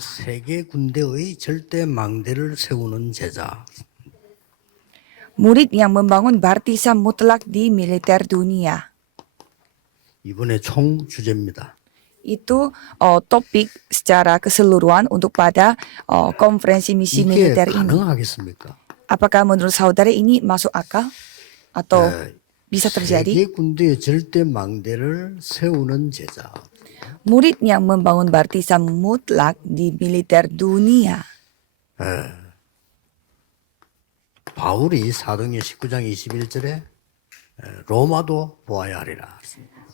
세계 군대의 절대 망대를 세우는 제자. Murid yang membangun barisan mutlak di militer dunia. 이번에 총 주제입니다. Itu topik secara keseluruhan untuk pada konferensi misi 이게 militer ini. 가능하겠습니까? Apakah menurut saudara ini masuk akal atau 에, bisa terjadi? 세계 군대의 절대 망대를 세우는 제자. Murid yang membangun barisan mutlak di militer dunia. 바울이 사도행전 19장 21절에 로마도 보아야 하리라.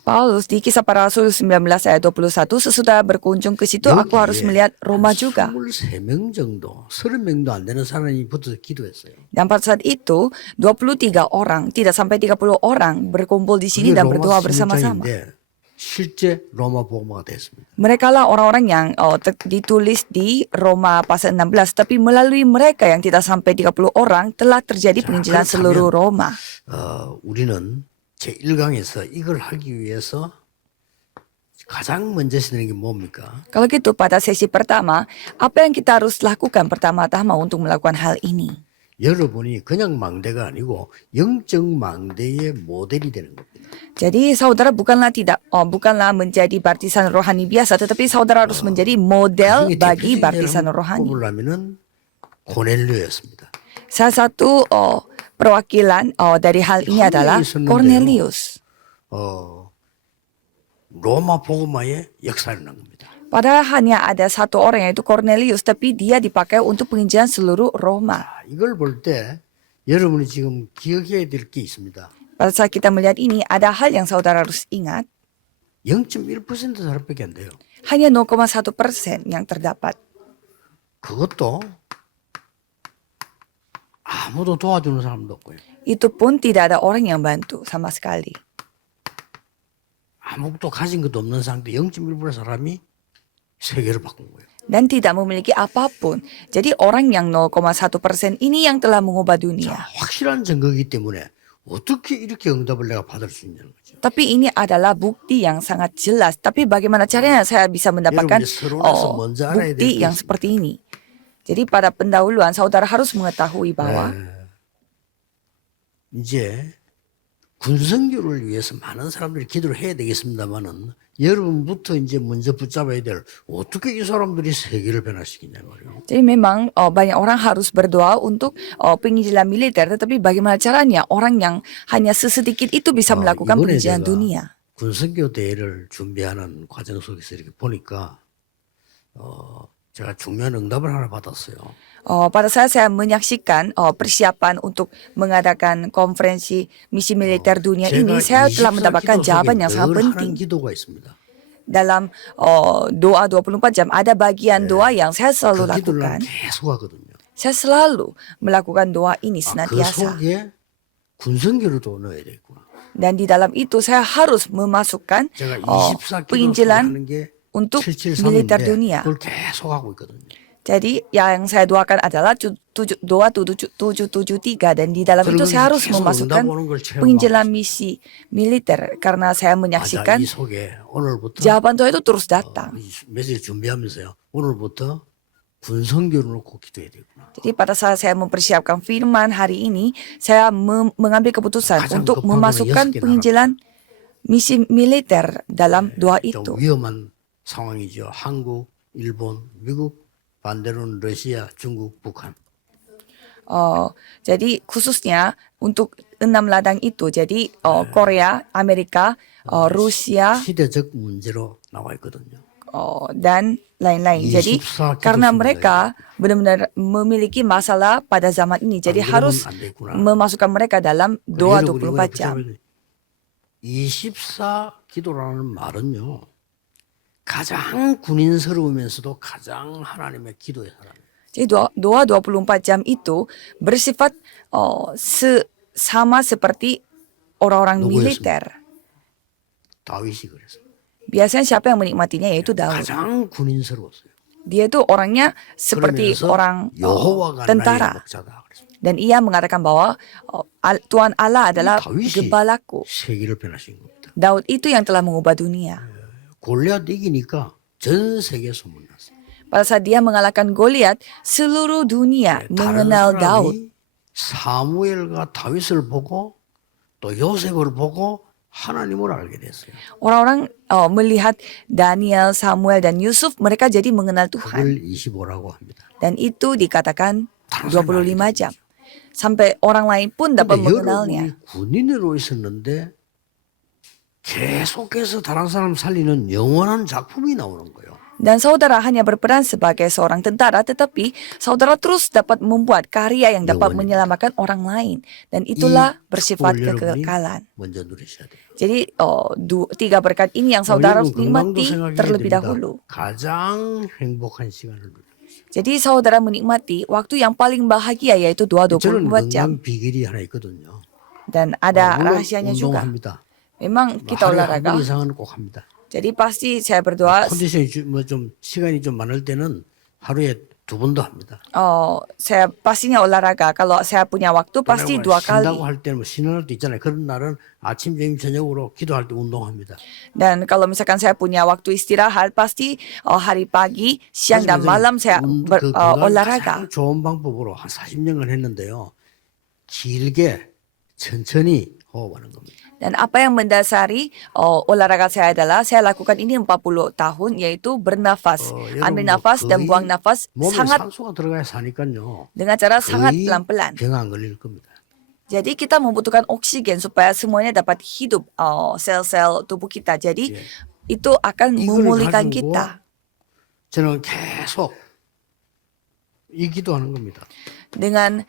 Paulus di Kisah Para Rasul 19 ayat 21, sesudah berkunjung ke situ aku harus melihat Roma juga. 23명 정도, 30명도 안 되는 사람이 붙어서 기도했어요. Dan pada saat itu 23 orang, tidak sampai 30 orang berkumpul di sini dan berdoa bersama-sama. 실제 로마 복음화가 됐습니다. Mereka lah orang-orang yang ditulis di Roma pasal 16, tapi melalui mereka yang tidak sampai 30 orang telah terjadi penginjilan seluruh Roma. 우리는 제1강에서 이걸 하기 위해서 가장 먼저 시도하는 게 뭡니까? Kalau gitu pada sesi pertama, apa yang kita harus lakukan pertama-tama untuk melakukan hal ini? 여러분이 그냥 망대가 아니고 영적 망대의 모델이 되는 겁니다. Jadi saudara bukanlah menjadi barisan rohani biasa, tetapi saudara harus menjadi model bagi barisan rohani. 뽑으려면은 고넬료였습니다. Salah satu perwakilan dari hal ini adalah Cornelius. 로마 복음화의 역사를 난 겁니다. Padahal hanya ada satu orang yaitu Cornelius, tapi dia dipakai untuk penginjilan seluruh Roma. 이걸 볼 때 여러분이 지금 기억해야 될 게 있습니다. Pada saat kita melihat ini, ada hal yang saudara harus ingat. 0.1% 사람밖에 안 돼요. Hanya 0,1% yang terdapat. 그것도 아무도 도와주는 사람도 없고요. Itu pun tidak ada orang yang bantu sama sekali. 아무것도 가진 것도 없는 상태 0.1% 사람이 세계를 바꾼 거예요. Dan tidak memiliki apapun. Jadi orang yang 0,1% ini yang telah mengubah dunia. 확실한 증거이기 때문에 어떻게 이렇게 응답을 내가 받을 수 있냐는 거죠. Tapi ini adalah bukti yang sangat jelas. Tapi bagaimana caranya saya bisa mendapatkan bukti yang seperti ini? Jadi pada pendahuluan saudara harus mengetahui bahwa 이제 군성교를 위해서 많은 사람들이 기도를 해야 되겠습니다만은 여러분부터 이제 먼저 붙잡아야 될 어떻게 이 사람들이 세계를 변화시키냐 말이에요. Jadi memang banyak orang harus berdoa untuk penginjilan militer, tetapi bagaimana caranya orang yang hanya sesedikit itu bisa melakukan penginjilan dunia? 군성교 대회를 준비하는 과정 속에서 이렇게 보니까 제가 중요한 응답을 하나 받았어요. Pada saat saya menyaksikan persiapan untuk mengadakan konferensi misi militer dunia ini, saya telah mendapatkan jawaban yang sangat penting. 기도가 있습니다. Dalam doa 24 jam ada bagian doa yang saya selalu 그 기도를 lakukan. 계속 하거든요. Saya selalu melakukan doa ini 그 senantiasa. 속에 군성교를 또 넣어야 되겠구나. Dan di dalam itu saya harus memasukkan 제가 24기도 penginjilan 하는 게 untuk militer 773인데 dunia. 그걸 계속 하고 있거든요. Jadi yang saya doakan adalah doa 773 dan di dalam itu saya harus memasukkan penginjilan misi militer karena saya menyaksikan 이 속에 오늘부터 jawaban doa itu terus datang. 메시지 준비하면서요. 오늘부터 군성교를 놓고 기도해야 되구나. Jadi pada saat saya mempersiapkan firman hari ini, saya mengambil keputusan untuk memasukkan penginjilan misi militer dalam doa 좀 itu. 위험한 상황이죠. 한국, 일본, 미국, 반대로는 러시아, 중국, 북한. Jadi khususnya untuk 6 ladang itu, jadi Korea, Amerika, Rusia, 시대적 문제로 나와 있거든요. dan lain-lain. Jadi karena mereka benar-benar memiliki masalah pada zaman ini, jadi harus memasukkan mereka dalam doa 24 jam. 24 기도라는 말은요. 가장 군인스러우면서도 가장 하나님의 기도의 사람이에요. Jadi doa 24 jam itu bersifat sama seperti orang-orang militer. 다윗이 그랬어요. Biasanya siapa yang menikmatinya yaitu Daud. 가장 군인스러웠어요. Dia itu orangnya seperti 그러면서 orang 여호와가 나의 tentara. 목자다 그랬어요. Dan ia mengatakan bahwa Tuhan Allah adalah 다윗이 gembalaku. 세계를 변화시킨 겁니다. Daud itu yang telah mengubah dunia. 골리앗 이기니까 전 세계 소문났어요. pada saat dia mengalahkan Goliat, seluruh dunia 다른 mengenal Daud. 사람이 사무엘과 다윗을 보고 또 요셉을 보고 하나님을 알게 됐어요. Orang-orang melihat Daniel, Samuel, dan Yusuf, mereka jadi mengenal Tuhan. 그걸 25라고 합니다. Dan itu dikatakan 25 jam. Sampai orang lain pun dapat 근데 mengenalnya. 여러분이 군인으로 있었는데 계속해서 다른 사람 살리는 영원한 작품이 나오는 거예요. Dan saudara hanya berperan sebagai seorang tentara, tetapi saudara terus dapat membuat karya yang dapat menyelamatkan orang lain. Dan itulah bersifat kekekalan. 먼저 누리셔야 돼요. Jadi 3 berkat ini yang saudara harus 여러분 nikmati 건강도 생각해야 terlebih 됩니다. dahulu. 가장 행복한 시간을 누리세요. Jadi saudara menikmati waktu yang paling bahagia yaitu 저는 24 jam. 건강 비결이 하나 있거든요. Dan ada 물론 rahasianya juga. 운동합니다. Memang kita 하루에 한 olahraga. 번 이상은 꼭 합니다. Jadi pasti saya berdoa. 컨디션이 좀 시간이 좀 많을 때는 하루에 2번도 합니다. Saya pastinya olahraga. Kalau saya punya waktu pasti 2 kali. 쉰다고 할 때는 쉬는 날도 있잖아요. 그런 날은 아침, 점심, 저녁으로 기도할 때 운동합니다. Dan kalau misalkan saya punya waktu istirahat, pasti hari pagi, siang dan malam saya olahraga. 가장 좋은 방법으로 한 40년간 했는데요. 길게 천천히 호흡하는 겁니다. Dan apa yang mendasari olahraga saya adalah saya lakukan ini 40 tahun yaitu bernafas. Ambil nafas dan buang nafas 몸에 sangat 산소가 들어가야 사니까요. dengan cara sangat 거의 pelan-pelan. 병 안 걸릴 겁니다. Jadi kita membutuhkan oksigen supaya semuanya dapat hidup sel-sel tubuh kita. Jadi itu akan 이걸 memulihkan 가지고 kita. 저는 계속 이 기도하는 겁니다. Dengan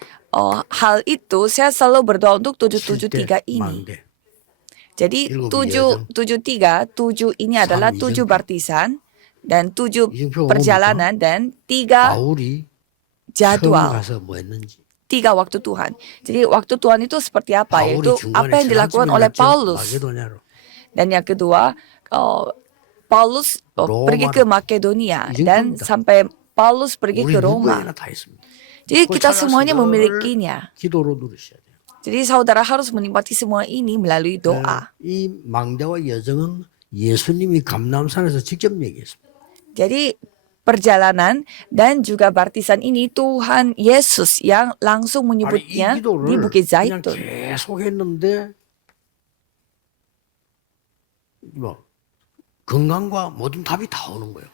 hal itu saya selalu berdoa untuk 칠대 773 ini. 망대. Jadi 일곱이 773, 7 ini adalah 7 baptisan dan 7 이정표 perjalanan dan 3 바울이 처음 jadwal, 가서 뭐 했는지 3 waktu Tuhan. Jadi waktu Tuhan itu seperti apa? 바울이 Yaitu apa 중간에 yang dilakukan oleh Paulus. 마게도냐로 Dan yang kedua, Paulus pergi ke Makedonia dan sampai Paulus pergi 우리 ke Roma. 누구에나 다 있습니다. Jadi 그걸 kita 찾아서 semuanya 늘 memilikinya. 기도로 누르셔야 돼요. Jadi saudara harus menikmati semua ini melalui doa. 이 망대와 여정은 예수님이 감람산에서 직접 얘기했습니다. Jadi perjalanan dan juga baptisan ini Tuhan Yesus yang langsung 아니, 이 menyebutnya di 기도를 Bukit 그냥 Zaitun. 계속 했는데 뭐 건강과 모든 답이 다 오는 거예요.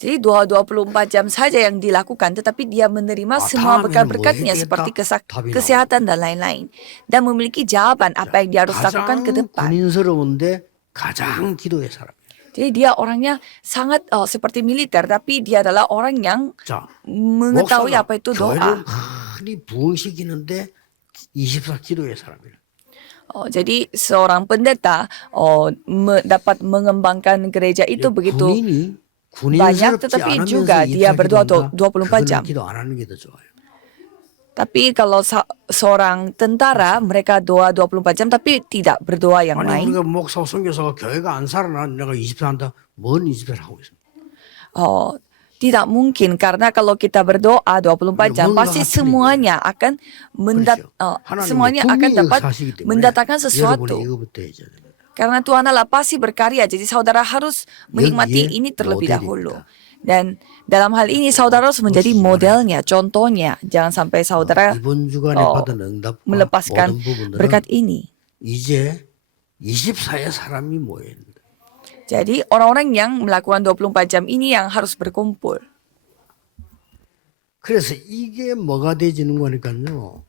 Jadi 24 jam saja yang dilakukan, tetapi dia menerima semua berkat-berkatnya seperti kesehatan dan lain-lain. Dan memiliki jawaban apa yang dia harus lakukan ke 가장 depan. 군인스러운데 가장 기도의 사람. Jadi dia orangnya sangat seperti militer, tapi dia adalah orang yang 자, mengetahui apa itu 교회를 doa. 많이 부흥시키는데 24 기도의 사람이에요. Jadi seorang pendeta dapat mengembangkan gereja itu begitu banyak, tetapi juga dia berdoa 24 jam. 기도 안 하는 게 더 좋아요. Tapi kalau seorang tentara, mereka doa 24 jam tapi tidak berdoa yang 아니 lain. 우리가 목사 선교사가 교회가 안 살아나 내가 24 한다. 뭔 24를 하고 있습니다. Tidak mungkin karena kalau kita berdoa 24 jam pasti semuanya akan semuanya akan dapat mendatangkan sesuatu. 이거부터 해줘야 됩니다. Karena Tuhan Allah pasti berkarya, jadi saudara harus menikmati ini terlebih dahulu. Dan dalam hal ini saudara harus menjadi modelnya, contohnya. Jangan sampai saudara 이번 주간에 받은 응답과 melepaskan 모든 부분들은 berkat ini. 이제 24의 사람이 모여 있습니다. Jadi orang-orang yang melakukan 24 jam ini yang harus berkumpul. 그래서 이게 뭐가 되지는 거니까요.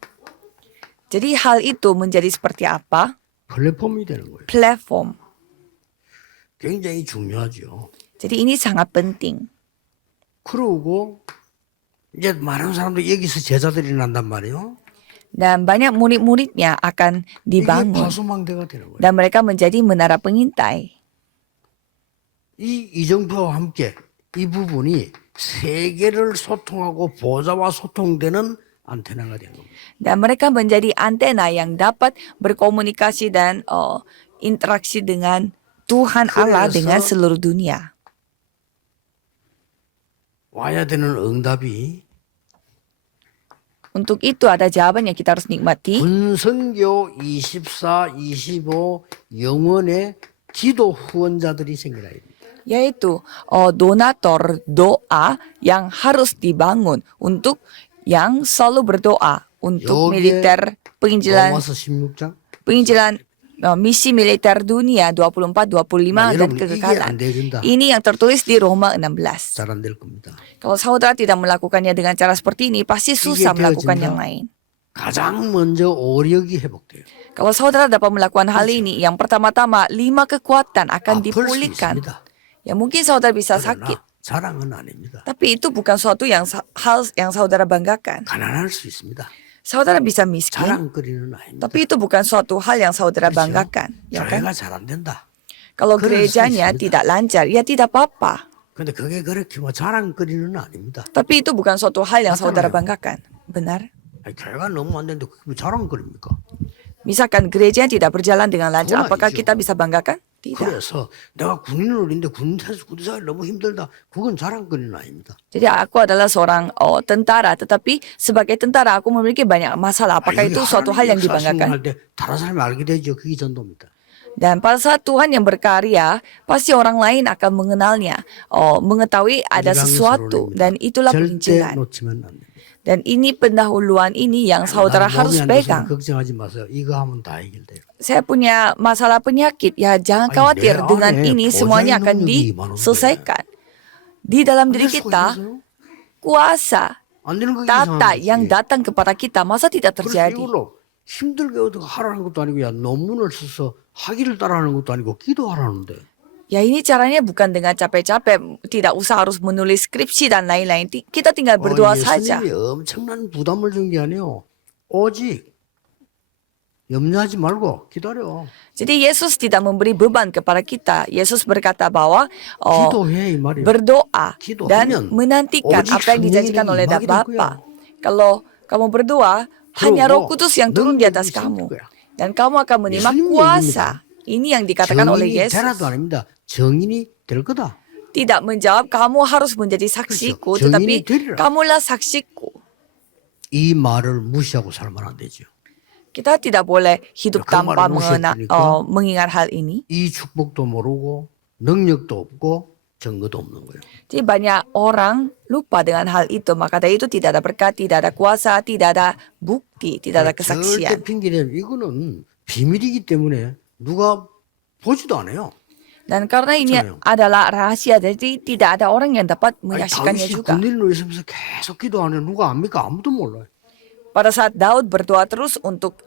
Jadi hal itu menjadi seperti apa? 플랫폼이 되는 거예요. Platform. 굉장히 중요하죠. Jadi ini sangat penting. 그러고 이제 많은 사람들이 여기서 제자들이 난단 말이에요. Dan banyak murid-muridnya akan 이게 dibangun. 파수망대가 되는 거예요. Dan mereka menjadi menara pengintai. 이 이정표와 함께 이 부분이 세계를 소통하고 보좌와 소통되는 안테나가 되는 겁니다. Dan mereka menjadi antena yang dapat berkomunikasi dan interaksi dengan Tuhan Allah dengan seluruh dunia. 와야 되는 응답이 Untuk itu ada jawaban yang kita harus nikmati. 군성교 24, 25 영원의 기도 후원자들이 생겨나야 됩니다. yaitu donator doa yang harus dibangun untuk yang selalu berdoa untuk 여기에 militer penginjilan 로마서 16장 misi militer dunia 24, 25 dan 여러분, kekekalan. 이게 안 된다. Ini yang tertulis di Roma 16. 잘 안 될 겁니다. Kalau saudara tidak melakukannya dengan cara seperti ini, pasti susah melakukan 되어진다. yang lain. 가장 먼저 오력이 회복돼요. Kalau saudara dapat melakukan hal ini, yang pertama-tama 5 kekuatan akan 아플 수 dipulihkan. 있습니다. Ya mungkin saudara bisa 그러나 sakit, 자랑은 아닙니다. tapi itu bukan suatu hal yang saudara banggakan. 가난할 수 있습니다. Saudara bisa miskin, 자랑거리는 아닙니다. tapi itu bukan suatu hal yang saudara 그렇죠? banggakan. Ya kan? 교회가 잘 안 된다. Kalau 그럴 수 gerejanya 있습니다. tidak lancar, ya tidak apa-apa. 근데 그게 그렇게 뭐 자랑거리는 아닙니다. Tapi itu bukan suatu hal yang saudara 맞잖아요. banggakan. Benar? 아니, 교회가 너무 안 되는데 그게 뭐 자랑거리입니까? Misalkan gereja yang tidak berjalan dengan lancar, 그건 apakah 아니죠. kita bisa banggakan? Tidak. 그래서 내가 군인을 올린데 군대생활 너무 힘들다. 그건 자랑거리는 아닙니다. Jadi aku adalah seorang tentara, tetapi sebagai tentara aku memiliki banyak masalah. Apakah 여기 itu suatu hal yang 하나님의 dibanggakan? 역사를 할 때 다른 사람이 알게 되죠. 그게 전도입니다. Dan pada saat Tuhan yang berkarya, pasti orang lain akan mengenalnya, mengetahui ada sesuatu, dan itulah 절대 penginjilan. 놓치면 안 됩니다. Dan ini pendahuluan ini yang saudara 나는 harus 몸이 안 좋으면 pegang. 걱정하지 마세요. 이거 하면 다 해결돼요. Saya punya masalah penyakit, ya jangan Ay, khawatir, 내 dengan 안에 ini semuanya akan 보좌의 능력이 diselesaikan. Di dalam diri 그래서 kita, 있어요? kuasa, 안 되는 거 tata 이상한 yang 거지. datang kepada kita, masa tidak 그래서 terjadi? 이걸로 힘들게 어떻게 하라는 것도 아니고 야 논문을 써서 학위를 따라하는 것도 아니고 기도하라는데 Ya ini caranya bukan dengan capek-capek, tidak usah harus menulis skripsi dan lain-lain. Kita tinggal berdoa saja. 예수님이 엄청난 부담을 준 게 아니에요. 오직 염려하지 말고 기다려. Jadi Yesus tidak memberi beban kepada kita. Yesus berkata bahwa 기도해 이 말이에요. berdoa dan 기도하면 menantikan 오직 apa yang dijanjikan 성령의 oleh 임하게 될 Bapa. 거야. Kalau kamu berdoa, hanya Roh 그리고 Kudus yang turun di 능력이 atas 있을 kamu. 거야. Dan kamu akan menerima 예수님 kuasa. Ini yang dikatakan oleh 정인이 Yesus. 되라도 아닙니다. 정인이 될 거다. Tidak menjawab kamu harus menjadi saksiku, 그렇죠. tetapi 정인이 되리라. kamulah saksiku. 이 말을 무시하고 살면 안 되죠. Kita tidak boleh hidup 그 tanpa 말을 무시했으니까 mengingat hal ini. 이 축복도 모르고 능력도 없고 증거도 없는 거예요. Jadi banyak orang lupa dengan hal itu. Maka dari itu tidak ada berkat, tidak ada kuasa, tidak ada bukti, tidak ada 절대 kesaksian. 핑계대면 이거는 비밀이기 때문에 누가 보지도 않아요. Dan karena ini 그렇잖아요. adalah rahasia, jadi tidak ada orang yang dapat 아니, menyaksikannya 다윗이 juga. 군인으로 있으면서 계속 기도하는 누가 압니까? 아무도 몰라요. Pada saat Daud berdoa terus untuk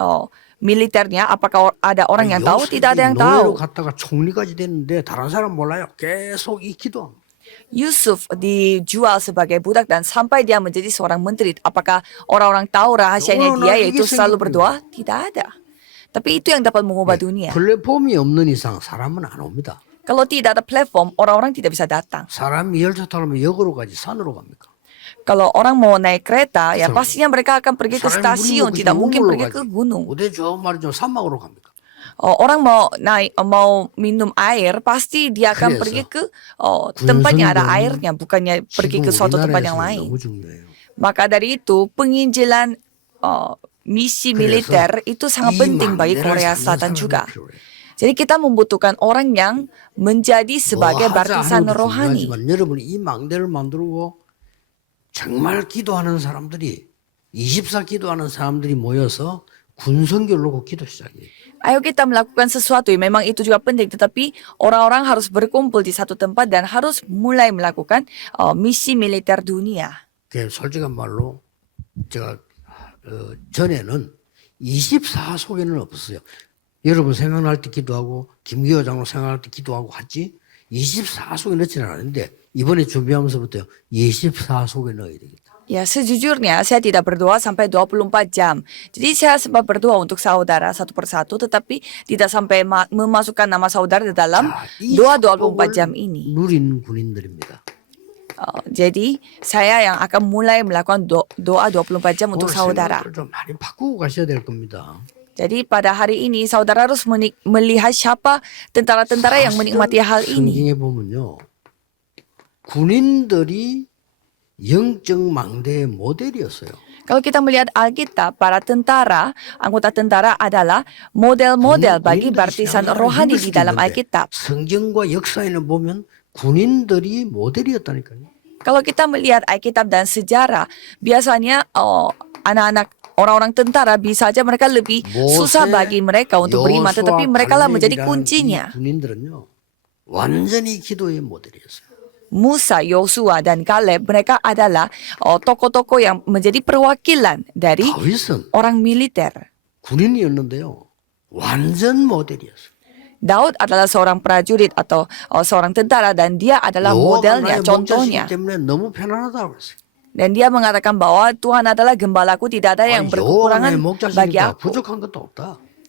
militernya, apakah ada orang yang tahu? Tidak ada yang 노예로 tahu. 갔다가 총리까지 됐는데 다른 사람 몰라요. 계속 이 기도합니다. Yusuf dijual sebagai budak dan sampai dia menjadi seorang menteri. Apakah orang-orang tahu rahasianya dia yaitu selalu berdoa? Tidak ada. Tapi itu yang dapat mengubah dunia. 플랫폼이 없는 이상 사람은 안 옵니다. Kalau tidak ada platform, orang-orang tidak bisa datang. 사람이 열차 타려면 역으로 가지 산으로 갑니까? Kalau orang mau naik kereta, ya Betul. pastinya mereka akan pergi ke 사람이 stasiun, 물이 tidak 먹고 mungkin 우물로 pergi 가지. ke gunung. 어디 저 말이죠 사막으로 갑니까? Orang mau minum air, pasti dia akan 그래서 pergi ke tempat yang ada 군성교는 airnya, bukannya pergi ke 지금 suatu tempat yang 우리나라에서는 lain. 너무 중요해요. Maka dari itu, penginjilan misi militer itu sangat penting bagi Korea Selatan juga. Jadi kita membutuhkan orang yang menjadi sebagai baptisan rohani. 중요하지만 여러분이 이 망대를 만들고 정말 기도하는 사람들이 24 기도하는 사람들이 모여서 군성교를 놓고 기도 시작해요. Ayo kita melakukan sesuatu, memang itu juga penting, tetapi orang-orang harus berkumpul di satu tempat dan harus mulai melakukan misi militer dunia. 그 솔직한 말로 제가 전에는 24 속에는 없었어요. 여러분 생각날 때 기도하고 김기호 장로 생각날 때 기도하고 하지 24 속에 넣지는 않았는데 이번에 준비하면서부터 24 속에 넣어야 되겠다. Ya, sejujurnya saya tidak berdoa sampai 24 jam. Jadi saya sempat berdoa untuk saudara satu persatu, tetapi tidak sampai memasukkan nama saudara di dalam 자, 이 doa 24 jam 축복을 ini. 누린 군인들입니다. Jadi saya yang akan mulai melakukan doa 24 jam untuk 오늘 saudara. 생각을 좀 많이 바꾸고 가셔야 될 겁니다. Jadi pada hari ini saudara harus melihat siapa tentara-tentara yang menikmati hal ini. 성경에 보면요. 군인들이 영적 망대의 모델이었어요. Kalau kita melihat Alkitab, para tentara, anggota tentara adalah model-model bagi baptisan rohani di dalam Alkitab. 성경과 역사에는 보면 군인들이 모델이었다니까요. Kalau kita melihat Alkitab dan sejarah, biasanya anak-anak orang-orang tentara bisa aja mereka lebih susah bagi mereka untuk beriman, tetapi mereka lah menjadi kuncinya. 이 군인들은요, 완전히 기도의 모델이었어요. Musa, Yosua, dan Kaleb, mereka adalah tokoh-tokoh yang menjadi perwakilan dari 다윗은 orang militer. 군인이었는데요, 완전 모델이었어요. Daud adalah seorang prajurit atau seorang tentara dan dia adalah 여호와가 modelnya, 나의 contohnya. 목자시기 때문에 너무 편안하다고 그랬어요. Dan dia mengatakan bahwa Tuhan adalah gembalaku, tidak ada yang 여호와가 berkekurangan 나의 bagi 목자시니까 aku. 부족한 것도 없다.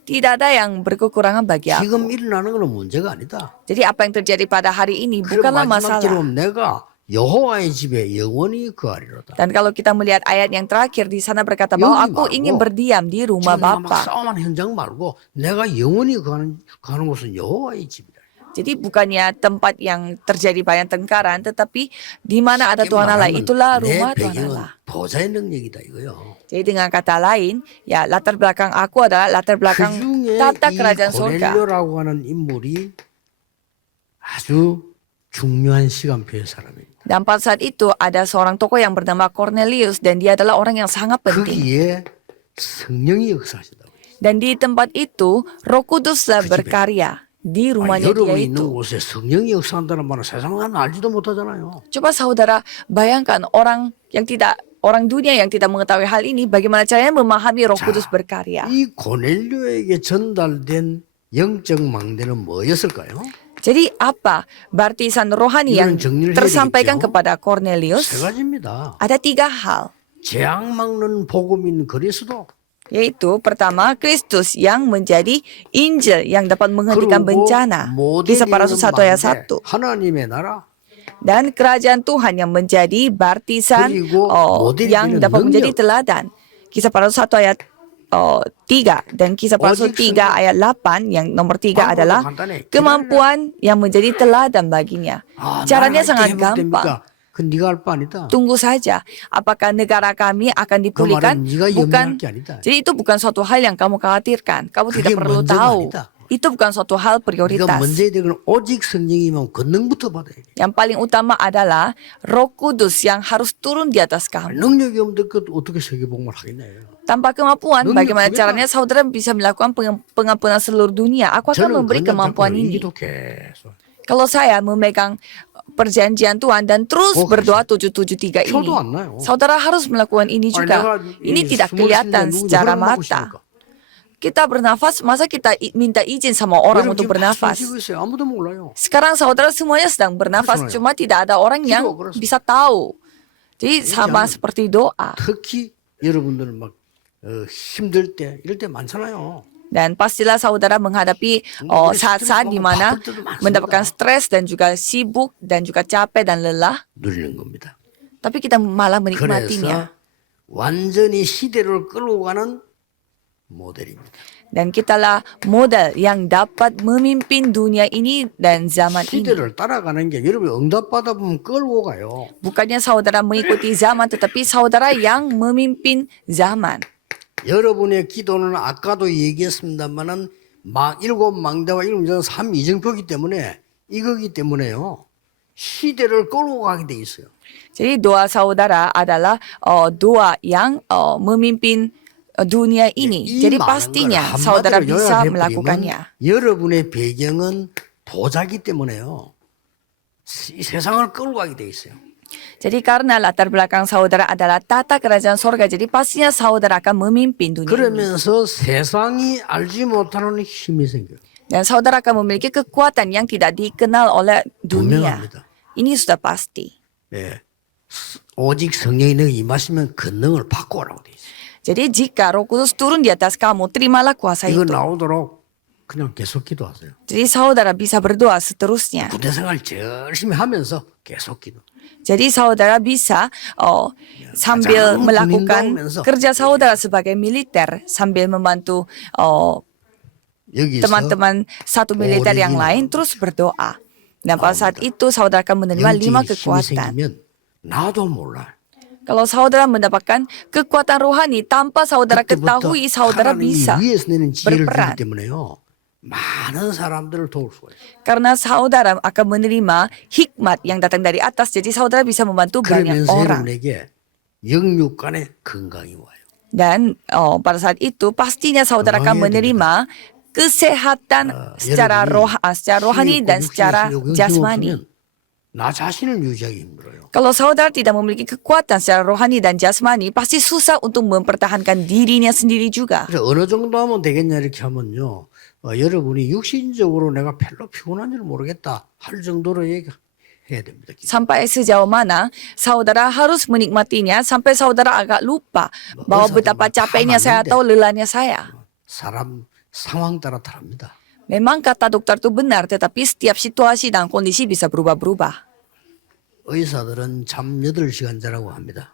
Tidak ada yang berkekurangan bagi aku. 지금 일어나는 것은 문제가 아니다. Jadi apa yang terjadi pada hari ini 그리고 bukanlah 마지막 masalah. 기록 내가 여호와의 집에 영원히 거하리로다. Dan kalau kita melihat ayat yang terakhir di sana berkata bahwa 여기 aku 말고 ingin berdiam di rumah 지금 내가 막 Bapa. 싸움하는 현장 말고 내가 영원히 가는 곳은 여호와의 집이다. Jadi bukannya tempat yang terjadi banyak tengkaran, tetapi di mana ada Tuhan Allah, itulah 내 rumah Tuhan 배경은 Allah. 보좌의 능력이다 이거요. Jadi dengan kata lain, ya latar belakang aku adalah latar belakang 그중에 tata 이 kerajaan surga. 고넬료라고 하는 인물이 아주 중요한 시간표의 사람입니다. Dan pada saat itu ada seorang tokoh yang bernama Cornelius dan dia adalah orang yang sangat penting. 거기에 성령이 역사하신다고. Dan di tempat itu Roh Kuduslah 그 집에. berkarya di rumahnya dia 여러분이 있는 itu. 곳에 성령이 역사한다는 말은 세상은 알지도 못하잖아요. Coba saudara bayangkan orang dunia yang tidak mengetahui hal ini bagaimana caranya memahami Roh 자, Kudus berkarya. 이 고넬료에게 전달된 영적 망대는 뭐였을까요? Jadi apa baptisan rohani yang 이거는 정리를 해야 tersampaikan 되겠죠. kepada 세 Cornelius? 가지입니다. Ada 3 hal. 재앙 막는 복음인 그리스도, Yaitu pertama, Kristus yang menjadi Injil yang dapat menghentikan 그리고 bencana. 모든 Kisah para Rasul 1 ayat 망대, 1. 하나님의 나라, Dan kerajaan Tuhan yang menjadi baptisan 그리고 모델이 yang 되는 dapat menjadi 능력. teladan. Kisah para Rasul 1 ayat 3 dan kisah para Rasul 오직 3 ayat 8 yang nomor 3 방법도 adalah 간단해. kemampuan yang menjadi teladan baginya. 아, Caranya 나라가 sangat 이렇게 gampang. 회복됩니까? 그 네가 할 바 아니다. Tunggu saja, apakah negara kami akan dipulihkan? 말은 네가 Bukan. 염려할 게 아니다. Jadi itu bukan suatu hal yang kamu khawatirkan. Kamu 그게 tidak perlu 문제가 tahu. 아니다. Itu bukan suatu hal 네가 prioritas. 문제에 대한 오직 성령이면 권능부터 받아야 돼. Yang paling utama adalah Roh Kudus yang harus turun di atas kamu. 능력이 없는데 그 어떻게 세계복음을 하겠냐. Tanpa kemampuan, Nunggu bagaimana juga. caranya saudara bisa melakukan pengampunan seluruh dunia? Aku akan memberi kemampuan ini. 이기도 계속. Kalau saya memegang perjanjian Tuhan dan terus Oh, berdoa 773 ini, 표도 안 나요. saudara harus melakukan ini 아니, juga. 내가 Ini 이 tidak 20년 kelihatan 누군지 secara 허락 받고 mata. 있습니까? Kita bernafas, masa kita minta izin sama orang 여러분 untuk 지금 다 bernafas? 숨쉬고 있어요. 아무도 몰라요. Sekarang saudara semuanya sedang bernafas, 그렇잖아요. cuma tidak ada orang yang 그렇습니다. bisa tahu. Jadi sama jangan. seperti doa. 특히 여러분들은 막 힘들 때 이럴 때 많잖아요. Dan pastilah saudara menghadapi saat-saat di mana mendapatkan stres dan juga sibuk dan juga capek dan lelah. 누리는 겁니다. Tapi kita malah menikmatinya. 그래서 완전히 시대를 끌고 가는 모델입니다. Dan kitalah model yang dapat memimpin dunia ini dan zaman ini. 시대를 따라가는 게 여러분 응답받아 보면 끌고 가요. Bukannya saudara mengikuti zaman, tetapi saudara yang memimpin zaman. 여러분의 기도는 아까도 얘기했습니다만은 일곱 망대와 일곱 전 삼이정표기 때문에 이거기 때문에요. 시대를 끌고 가게 돼 있어요. Jadi doa saudara adalah doa yang memimpin dunia ini. 이 Jadi 많은 pastinya 걸 saudara 한마디로 bisa 요약해버리면 melakukannya. 여러분의 배경은 보좌기 때문에요. 이 세상을 끌고 가게 돼 있어요. Jadi karena latar belakang saudara adalah tata kerajaan sorga, jadi pastinya saudara akan memimpin dunia ini. 그러면서 세상이 알지 못하는 힘이 생겨요. Dan saudara akan memiliki kekuatan yang tidak dikenal oleh dunia. 분명합니다. Ini sudah pasti. 예. 오직 성령이 너에게 임하시면 권능을 받고 오라고 돼 있어요. Jadi jika Roh Kudus turun di atas kamu, terimalah kuasa 이거 itu. 나오도록 그냥 계속 기도하세요. Jadi saudara bisa berdoa seterusnya. 군대 생활 열심히 하면서 계속 기도. Jadi saudara bisa sambil 가장 melakukan 군인다우면서 kerja saudara sebagai militer, sambil membantu 여기서 teman-teman satu militer yang 어린이나 lain, terus berdoa. Dan pada saat itu saudara akan menerima 5 영적인 힘이 kekuatan. 생기면 나도 몰라. Kalau saudara mendapatkan kekuatan rohani tanpa saudara 그때부터 ketahui, saudara 하나님이 bisa 위에서 내는 지혜를 주기 berperan. 때문에요. 많은 사람들을 도울 수가 있어요. Karena saudara akan menerima hikmat yang datang dari atas, jadi saudara bisa membantu banyak 그러면서 orang. 여러분에게 영육 간의 건강이 와요. Dan pada saat itu pastinya saudara akan menerima kesehatan secara rohani dan secara jasmani. 나 자신을 유지하기 힘들어요. Kalau saudara tidak memiliki kekuatan secara rohani dan jasmani, pasti susah untuk mempertahankan dirinya sendiri juga. 그래서 어느 정도 하면 되겠냐 이렇게 하면요. 여러분이 육신적으로 내가 별로 피곤한지를 모르겠다 할 정도로 얘기해야 됩니다. Sampai sejauh mana saudara harus menikmatinya sampai saudara agak lupa bahwa betapa capeknya saya atau lelahnya saya. 사람 상황 따라 다릅니다. Memang kata dokter itu benar, tetapi setiap situasi dan kondisi bisa berubah-berubah. 의사들은 잠 8시간 자라고 합니다.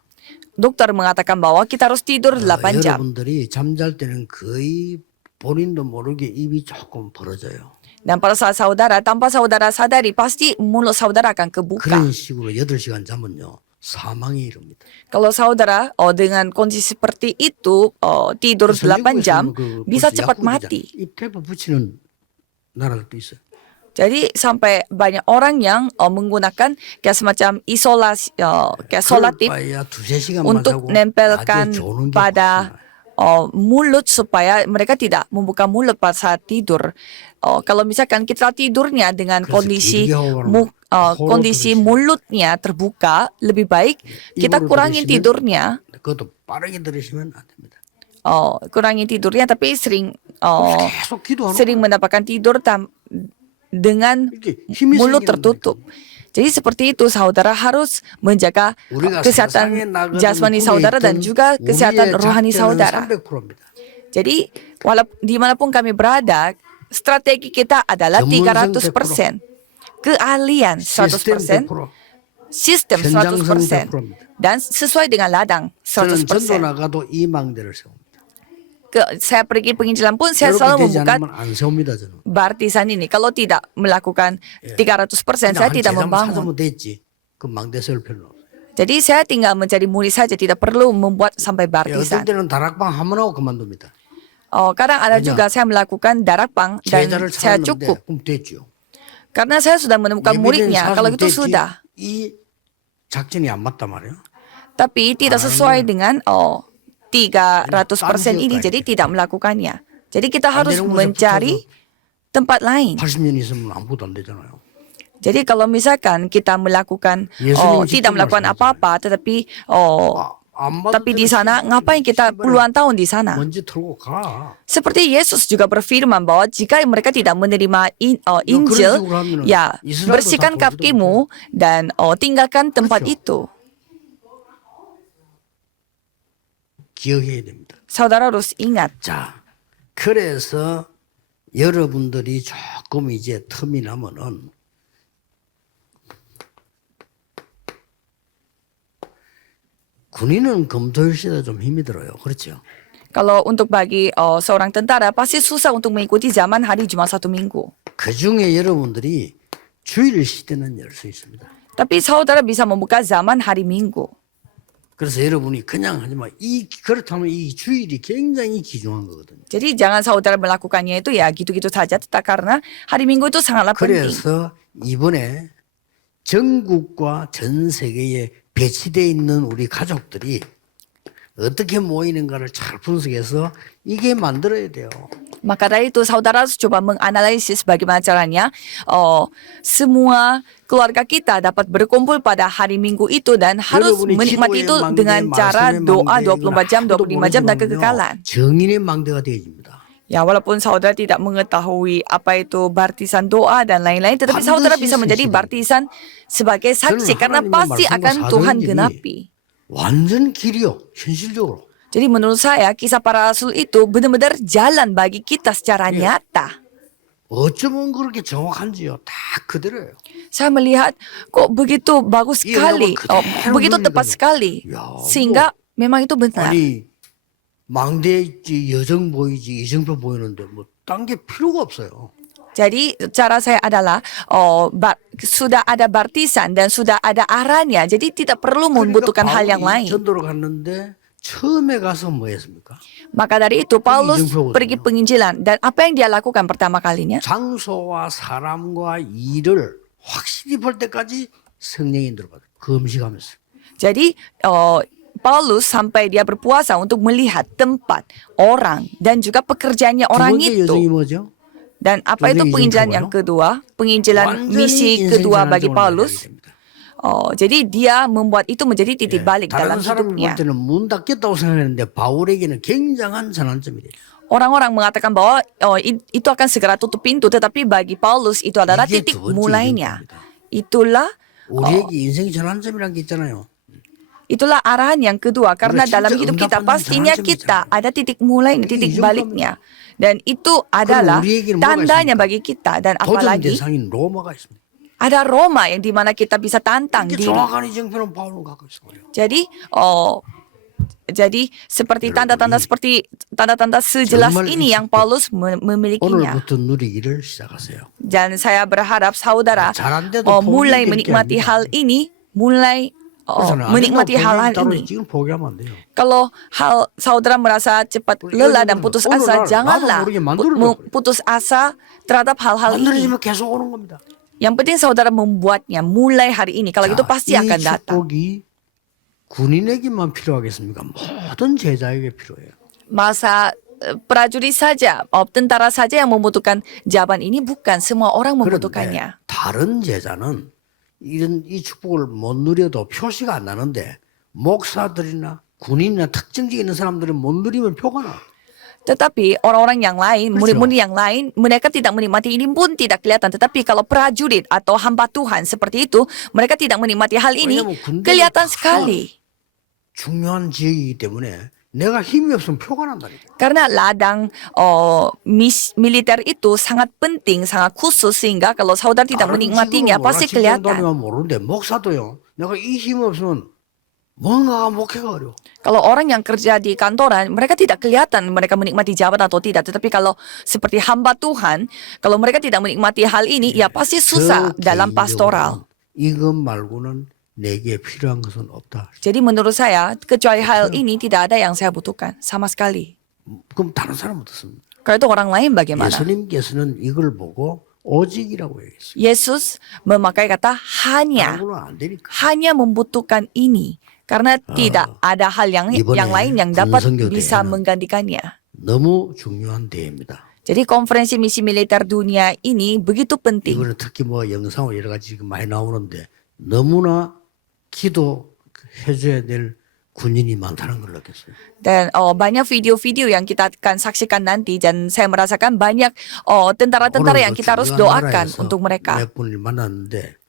Dokter mengatakan bahwa kita harus tidur 8 jam. 여러분들이 잠잘 때는 거의 본인도 모르게 입이 조금 벌어져요. Dan pada saat saudara, tanpa saudara sadari, pasti mulut saudara akan kebuka. 그런 식으로 8시간 자면요. 사망이 이릅니다. Kalau saudara dengan kondisi seperti itu tidur 8 jam, bisa cepat mati. 이 테이프 붙이는 나라들도 있어요. Jadi sampai banyak orang yang menggunakan kayak semacam isolasi, kayak solatif 그럴 바에야 2-3시간만 untuk 자고 nempelkan 낮에 조는 게 pada 훨씬 나아요. mulut supaya mereka tidak membuka mulut pada saat tidur. Kalau misalkan kita tidurnya dengan 그래서 kondisi 길게 하고 코로 kondisi 들으시면 mulutnya terbuka, lebih baik kita 입으로 kurangin 들으시면 tidurnya. 그것도 빠르게 들으시면 안 됩니다. Kurangin tidurnya, tapi sering 계속 기도하는 sering mendapatkan tidur dengan 이렇게 힘이 mulut 생기는 tertutup. Jadi seperti itu saudara harus menjaga 우리가 세상에 kesehatan 나가는 jasmani 꿈에 saudara dan 있던 juga kesehatan 우리의 rohani 작전은 saudara. 300%입니다. Jadi dimanapun kami berada, strategi kita adalah 300%. Keahlian 100%, 100%. sistem 100%, dan sesuai dengan ladang 저는 전도 100%. 나가도 이 망대를 세웁니다. Saya pergi penginjilan pun saya 이렇게 selalu 되지 membuka 않으면 안 세웁니다 저는. baptisan ini. Kalau tidak melakukan 300%, saya tidak membangun. 찾으면 됐지. 그 망대 세울 필요는 없어요. Jadi saya tinggal mencari murid saja, tidak perlu membuat sampai 어떤 baptisan. 때는 다락방 한번 하고 그만둡니다. Kadang ada juga saya melakukan darakpang dan 제자를 saya 찾았는데 cukup. 그럼 됐죠. Karena saya sudah menemukan muridnya, kalau itu sudah. 이 작전이 안 맞단 말이에요. Tapi tidak sesuai dengan 300% ini, jadi tidak melakukannya. Jadi kita harus mencari tempat lain. 80년 있으면 아무것도 안 되잖아요. Jadi kalau misalkan kita melakukan tidak melakukan apa-apa, tetapi tapi di sana ngapain kita puluhan tahun di sana? 먼지 털고 가. Seperti Yesus juga berfirman bahwa jika mereka tidak menerima Injil, ya bersihkan kakimu dan tinggalkan tempat itu. 기억해야 됩니다. Saudara harus ingat. 자, 그래서 여러분들이 조금 이제 틈이 나면은 군인은 금토일 시대 좀 힘이 들어요. 그렇죠? Kalau untuk bagi seorang tentara pasti susah untuk mengikuti zaman hari cuma 1 minggu. 그 중에 여러분들이 주일 시대는 열 수 있습니다. Tapi saudara bisa membuka zaman hari Minggu. 그래서 여러분이 그냥 하지만 그렇다면 이 주일이 굉장히 귀중한 거거든요. Jadi jangan saudara melakukannya itu ya gitu-gitu saja, karena hari Minggu itu sangatlah penting. 그래서 이번에 전국과 전 세계에 배치되어 있는 우리 가족들이 어떻게 모이는가를 잘 분석해서 이게 만들어야 돼요. Maka dari itu saudara harus coba menganalisis bagaimana caranya semua keluarga kita dapat berkumpul pada hari Minggu itu dan harus menikmati itu dengan cara doa 24 jam, 25 jam dan kekekalan. 정인의 망대가 되어집니다. Ya, walaupun saudara tidak mengetahui apa itu baptisan doa dan lain-lain, tetapi saudara bisa menjadi baptisan sebagai saksi karena pasti akan Tuhan genapi. 완전 길이요, 현실적으로. Jadi menurut saya kisah para rasul itu benar-benar jalan bagi kita secara nyata. 어쩌면 그렇게 정확한지요. 다 그대로예요. Saya melihat kok begitu bagus sekali, begitu tepat sekali, sehingga memang itu benar. 아니 망대에 있지 여정 보이지 이정표 보이는데 뭐 딴 게 필요가 없어요. Jadi cara saya adalah sudah ada baptisan dan sudah ada arahnya, jadi tidak perlu membutuhkan hal yang lain. 전도를 갔는데 처음에 가서 뭐 했습니까? Maka dari itu Paulus 이정표거든요. pergi penginjilan dan apa yang dia lakukan pertama kalinya? 장소와 사람과 일을 확실히 볼 때까지 성령이 들어가요. 금식하면서. Jadi Paulus sampai dia berpuasa untuk melihat tempat, orang dan juga pekerjaannya 두 orang 번째 여정이 itu. 뭐죠? Dan apa itu Jadi penginjilan 이정표가요? yang kedua? Penginjilan 완전히 misi 인생 kedua bagi 전환점을 Paulus. 맞이하게 됩니다. Jadi dia membuat itu menjadi titik balik dalam 다른 사람이 볼 hidupnya. 때는 문 닫겠다고 생각했는데 바울에게는 굉장한 전환점이 돼요. Orang-orang mengatakan bahwa itu akan segera tutup pintu, tetapi bagi Paulus itu adalah 이게 titik 두 번째 mulainya. 이정표입니다. Itulah 우리에게 인생 전환점이라는 게 있잖아요. Itulah arahan yang kedua karena 진짜 dalam hidup kita 응답받는 pastinya 전환점이잖아요. kita ada titik mulai, titik 이 baliknya. Dan itu adalah 우리에게는 뭐가 tandanya 있습니까? bagi kita dan 도전 apalagi 대상인 로마가 있습니다. ada Roma yang dimana kita bisa tantang 이게 diri. 정확한 이정표는 바울은 갖고 있어요. Jadi seperti tanda-tanda sejelas 정말 ini yang Paulus memilikinya. 오늘부터 누리기를 시작하세요. Dan saya berharap saudara 잘안 돼도 mulai 포기될 게 menikmati 아닙니다. hal ini, mulai 그렇잖아요. menikmati 아직도 hal-hal 따로 ini. 지금 포기하면 안 돼요. Kalau saudara merasa cepat lelah dan putus asa, 오늘날 janganlah 나도 모르게 만들어줘요. putus asa terhadap hal-hal ini. 만들어지면 계속 오는 겁니다. Yang penting saudara membuatnya mulai hari ini. Kalau gitu pasti 이 akan datang. 축복이 군인에게만 필요하겠습니까? 모든 제자에게 필요해요. Masa prajurit saja, tentara saja yang membutuhkan jawaban ini, bukan semua orang 그런데 membutuhkannya. 다른 제자는 이 축복을 못 누려도 표시가 안 나는데 목사들이나 군인이나 특정적인 있는 사람들은 못 누리면 표가 나. Tetapi orang-orang yang lain, Betul. murid-murid yang lain, mereka tidak menikmati ini pun tidak kelihatan. Tetapi kalau prajurit atau hamba Tuhan seperti itu, mereka tidak menikmati hal ini, 왜냐면 군대는 kelihatan 큰 sekali. 중요한 지역이기 때문에 내가 힘이 없으면 표가 난다니까. Karena ladang militer itu sangat penting, sangat khusus sehingga kalau saudara tidak menikmatinya pasti kelihatan. 다니면 모르는데 목사도요. 내가 이 힘 없으면 뭔가가 목회가 어려워. Kalau orang yang kerja di kantoran, mereka tidak kelihatan mereka menikmati jabatan atau tidak. Tetapi kalau seperti hamba Tuhan, kalau mereka tidak menikmati hal ini, ya pasti susah dalam pastoral. 이것 말고는 내게 필요한 것은 없다. Jadi menurut saya, kecuali hal ini tidak ada yang saya butuhkan sama sekali. 그럼 다른 사람 어떻습니까? Kalau itu orang lain bagaimana? 예수님께서는 이걸 보고 오직이라고 얘기했어요. Yesus memakai kata hanya. 다른 안 되니까. Hanya membutuhkan ini. Karena tidak ada hal yang 이번에 lain yang dapat 군성교 bisa 대회는 menggantikannya. 너무 중요한 대회입니다. Jadi konferensi misi militer dunia ini begitu penting. 이거는 특히 뭐 영상으로 여러 가지 지금 많이 나오는데 너무나 기도해줘야 될 군인이 많다는 걸 느꼈어요. Dan banyak video-video yang kita akan saksikan nanti dan saya merasakan banyak tentara-tentara yang kita harus doakan untuk mereka. 몇 분을 만났는데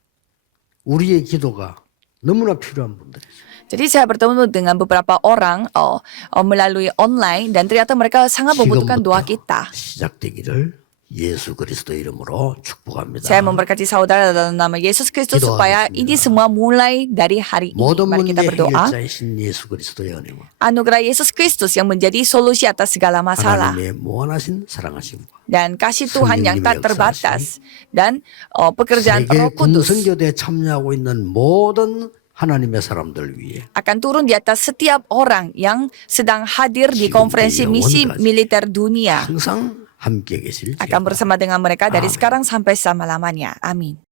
우리의 기도가 너무나 필요한 분들이죠. Jadi saya bertemu dengan beberapa orang melalui online dan ternyata mereka sangat membutuhkan doa kita. 시작되기를 예수 그리스도 이름으로 축복합니다. Saya memberkati saudara dalam nama Yesus Kristus supaya ini semua mulai dari hari ini. 모든 Mari kita 문제 berdoa. 해결자이신 예수 그리스도의 은혜와 Anugerah Yesus Kristus yang menjadi solusi atas segala masalah. 하나님의 무한하신 사랑하심과 Dan kasih Tuhan yang tak 성령님의 terbatas. Dan pekerjaan 세계 Roh Kudus 군성교대에 참여하고 있는 모든 하나님의 사람들 위해 akan turun di atas setiap orang yang sedang hadir di konferensi misi militer dunia. 항상 함께 계실 Akan bersama dengan mereka dari sekarang sampai selama-lamanya. Amin.